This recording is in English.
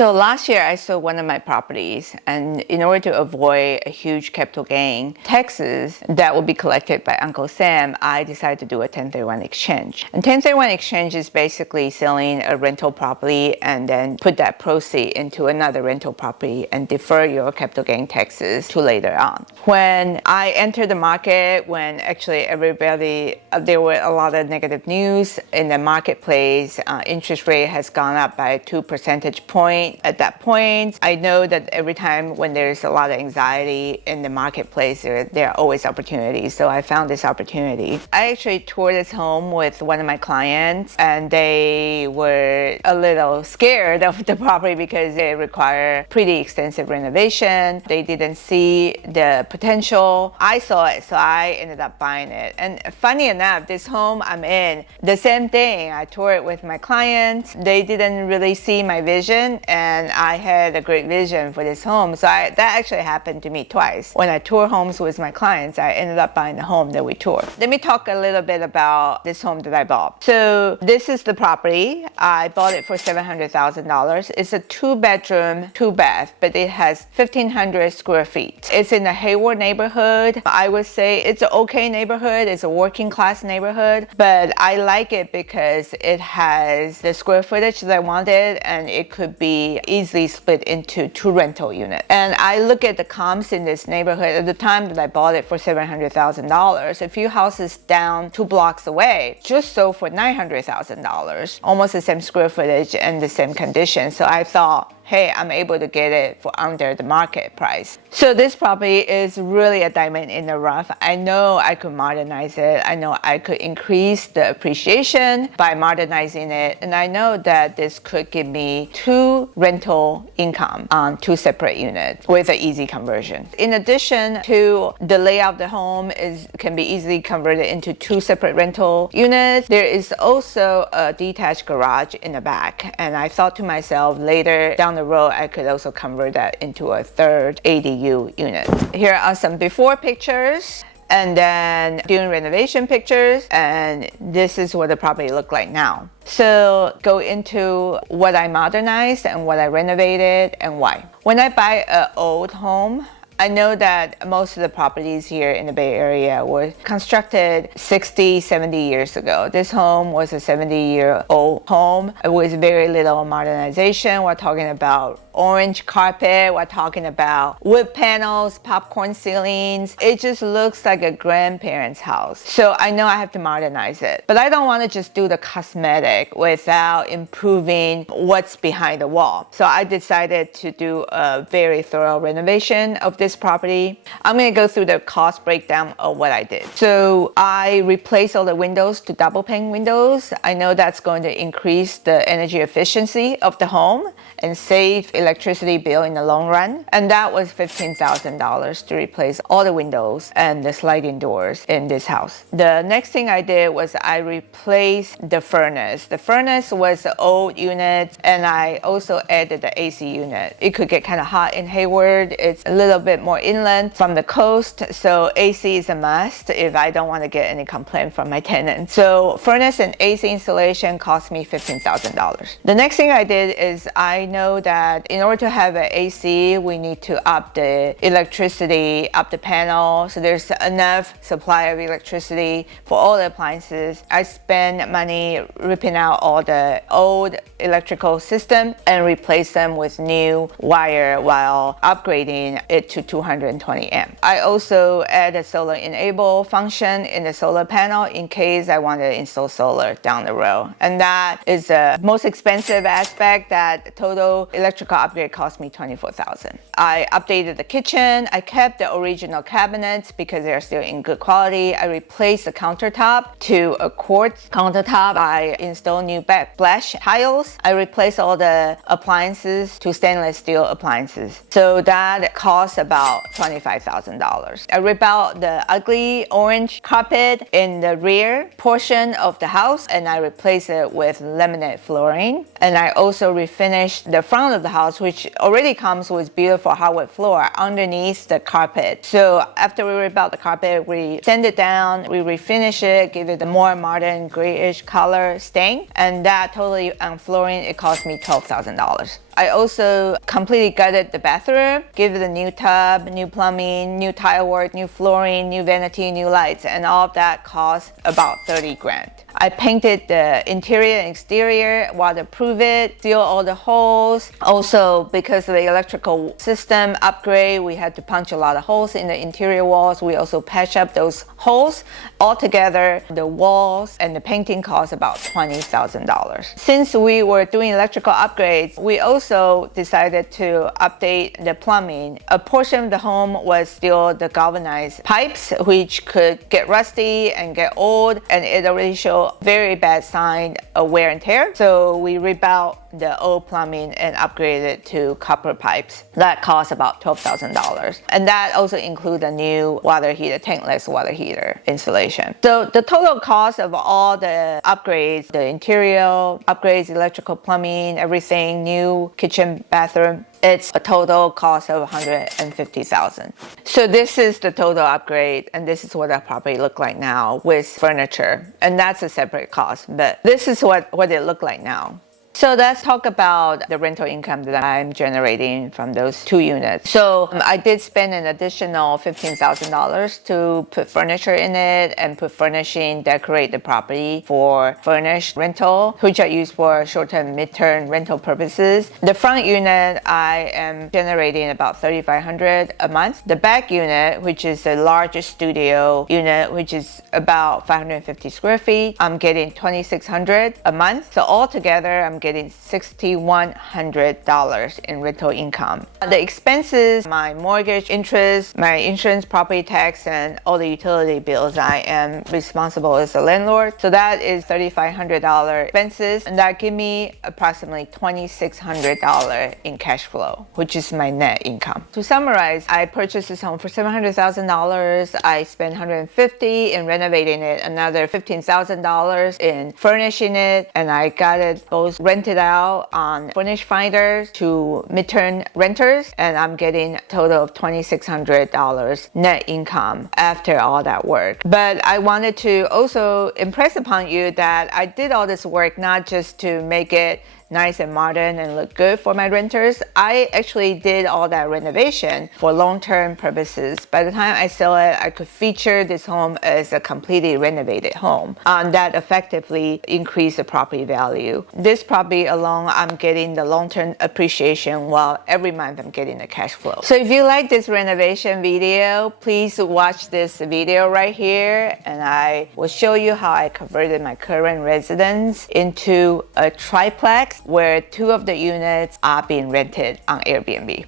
So last year I sold one of my properties, and in order to avoid a huge capital gain taxes that will be collected by Uncle Sam, I decided to do a 1031 exchange. And 1031 exchange is basically selling a rental property and then put that proceed into another rental property and defer your capital gain taxes to later on. When I entered the market, when actually there were a lot of negative news in the marketplace, interest rate has gone up by 2 percentage points. At that point, I know that every time when there's a lot of anxiety in the marketplace, there are always opportunities. So I found this opportunity. I actually toured this home with one of my clients, and they were a little scared of the property because they require pretty extensive renovation. They didn't see the potential. I saw it, so I ended up buying it. And funny enough, this home I'm in, the same thing. I toured it with my clients. They didn't really see my vision, and I had a great vision for this home. So that actually happened to me twice. When I tour homes with my clients, I ended up buying the home that we toured. Let me talk a little bit about this home that I bought. So this is the property. I bought it for $700,000. It's a 2-bedroom, 2-bath, but it has 1,500 square feet. It's in the Hayward neighborhood. I would say it's an okay neighborhood. It's a working class neighborhood, but I like it because it has the square footage that I wanted, and it could be easily split into 2 rental units. And I look at the comps in this neighborhood at the time that I bought it for $700,000. A few houses down 2 blocks away just sold for $900,000, almost the same square footage and the same condition. So I thought, hey, I'm able to get it for under the market price. So this property is really a diamond in the rough. I know I could modernize it. I know I could increase the appreciation by modernizing it. And I know that this could give me 2 rental income on 2 separate units with an easy conversion. In addition to the layout of the home can be easily converted into 2 separate rental units, there is also a detached garage in the back. And I thought to myself, later down the road, I could also convert that into a 3rd ADU unit. Here are some before pictures, and then during renovation pictures, and this is what the property looked like now. So go into what I modernized and what I renovated and why. When I buy an old home, I know that most of the properties here in the Bay Area were constructed 60, 70 years ago. This home was a 70-year-old home with very little modernization. We're talking about orange carpet, we're talking about wood panels, popcorn ceilings. It just looks like a grandparent's house. So I know I have to modernize it. But I don't want to just do the cosmetic without improving what's behind the wall. So I decided to do a very thorough renovation of this property. I'm going to go through the cost breakdown of what I did. So I replaced all the windows to double pane windows. I know that's going to increase the energy efficiency of the home and save electricity bill in the long run. And that was $15,000 to replace all the windows and the sliding doors in this house. The next thing I did was I replaced the furnace. The furnace was the old unit, and I also added the AC unit. It could get kind of hot in Hayward. It's a little bit more inland from the coast, so AC is a must if I don't want to get any complaint from my tenants. So furnace and AC installation cost me $15,000. The next thing I did is I know that in order to have an AC, we need to up the electricity, up the panel, so there's enough supply of electricity for all the appliances. I spend money ripping out all the old electrical system and replace them with new wire while upgrading it to 220 amp. I also add a solar enable function in the solar panel in case I want to install solar down the road. And that is the most expensive aspect. That total electrical upgrade cost me $24,000. I updated the kitchen. I kept the original cabinets because they're still in good quality. I replaced the countertop to a quartz countertop. I installed new backsplash tiles. I replaced all the appliances to stainless steel appliances. So that cost about $25,000. I ripped out the ugly orange carpet in the rear portion of the house, and I replaced it with laminate flooring. And I also refinished the front of the house, which already comes with beautiful hardwood floor underneath the carpet. So after we rip out the carpet, we sand it down, we refinish it, give it a more modern grayish color stain, and that totally on flooring, it cost me $12,000. I also completely gutted the bathroom, give it a new tub, new plumbing, new tile work, new flooring, new vanity, new lights, and all of that cost about 30 grand. I painted the interior and exterior, waterproof it, seal all the holes. Also, because of the electrical system upgrade, we had to punch a lot of holes in the interior walls. We also patch up those holes. Altogether, the walls and the painting cost about $20,000. Since we were doing electrical upgrades, we also decided to update the plumbing. A portion of the home was still the galvanized pipes, which could get rusty and get old, and it already showed very bad sign of wear and tear. So we rebuilt the old plumbing and upgraded it to copper pipes. That cost about $12,000. And that also includes a new water heater, tankless water heater installation. So the total cost of all the upgrades, the interior upgrades, electrical, plumbing, everything, new kitchen, bathroom, it's a total cost of $150,000. So this is the total upgrade, and this is what our property look like now with furniture. And that's a separate cost, but this is what it look like now. So let's talk about the rental income that I'm generating from those 2 units. So I did spend an additional $15,000 to put furniture in it and put furnishing, decorate the property for furnished rental, which I use for short-term, mid-term rental purposes. The front unit, I am generating about $3,500 a month. The back unit, which is the largest studio unit, which is about 550 square feet, I'm getting $2,600 a month. So altogether, I'm getting $6,100 in rental income. The expenses, my mortgage, interest, my insurance, property tax, and all the utility bills, I am responsible as a landlord. So that is $3,500 expenses, and that give me approximately $2,600 in cash flow, which is my net income. To summarize, I purchased this home for $700,000. I spent $150,000 in renovating it, another $15,000 in furnishing it, and I got it both rented out on Furnish Finders to midterm renters, and I'm getting a total of $2,600 net income after all that work. But I wanted to also impress upon you that I did all this work not just to make it nice and modern and look good for my renters. I actually did all that renovation for long-term purposes. By the time I sell it, I could feature this home as a completely renovated home. That effectively increased the property value. This property alone, I'm getting the long-term appreciation while every month I'm getting the cash flow. So if you like this renovation video, please watch this video right here, and I will show you how I converted my current residence into a triplex where 2 of the units are being rented on Airbnb.